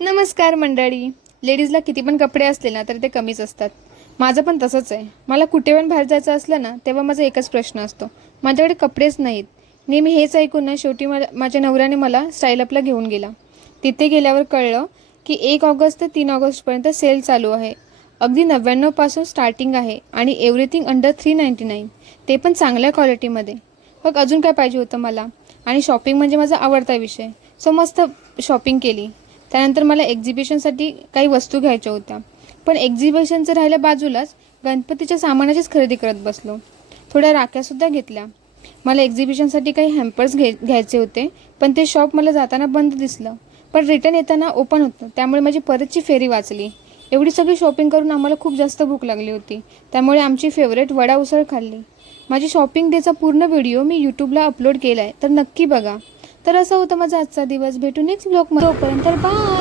नमस्कार मंडळी. लेडीजला किती पण कपडे असले ना तरी ते कमीच असतात. माझं पण तसंच आहे. मला कुठे पण बाहेर जायचं असलं ना तेव्हा माझा एकच प्रश्न असतो, माझ्याकडे कपडेच नाहीत. नेहमी हेच ऐकून ना शेवटी माझ्या नवऱ्याने मला स्टाईल अपला घेऊन गेला. तिथे गेल्यावर कळलं की 1 ऑगस्ट ते 3 ऑगस्टपर्यंत सेल चालू आहे. अगदी 99 स्टार्टिंग आहे आणि एव्हरीथिंग अंडर 399, ते पण चांगल्या क्वालिटीमध्ये. मग अजून काय पाहिजे होतं मला. आणि शॉपिंग म्हणजे माझा आवडता विषय. सो मस्त शॉपिंग केली. त्यानंतर मला एक्झिबिशनसाठी काही वस्तू घ्यायच्या होत्या, पण एक्झिबिशनचं राहिल्या बाजूलाच गणपतीच्या सामानाचीच खरेदी करत बसलो. थोड्या राख्यासुद्धा घेतल्या. मला एक्झिबिशनसाठी काही हॅम्पर्स घ्यायचे होते, पण ते शॉप मला जाताना बंद दिसलं. पण रिटर्न येताना ओपन होतं, त्यामुळे माझी परतची फेरी वाचली. एवढी सगळी शॉपिंग करून आम्हाला खूप जास्त भूक लागली होती, त्यामुळे आमची फेवरेट वडा उसळ खाल्ली. माझी शॉपिंग डेचा पूर्ण व्हिडिओ मी यूट्यूबला अपलोड केला आहे, तर नक्की बघा. तर असा होता माझा आजचा दिवस. भेटू नेक्स्ट ब्लॉगमध्ये. तोपर्यंत बाय.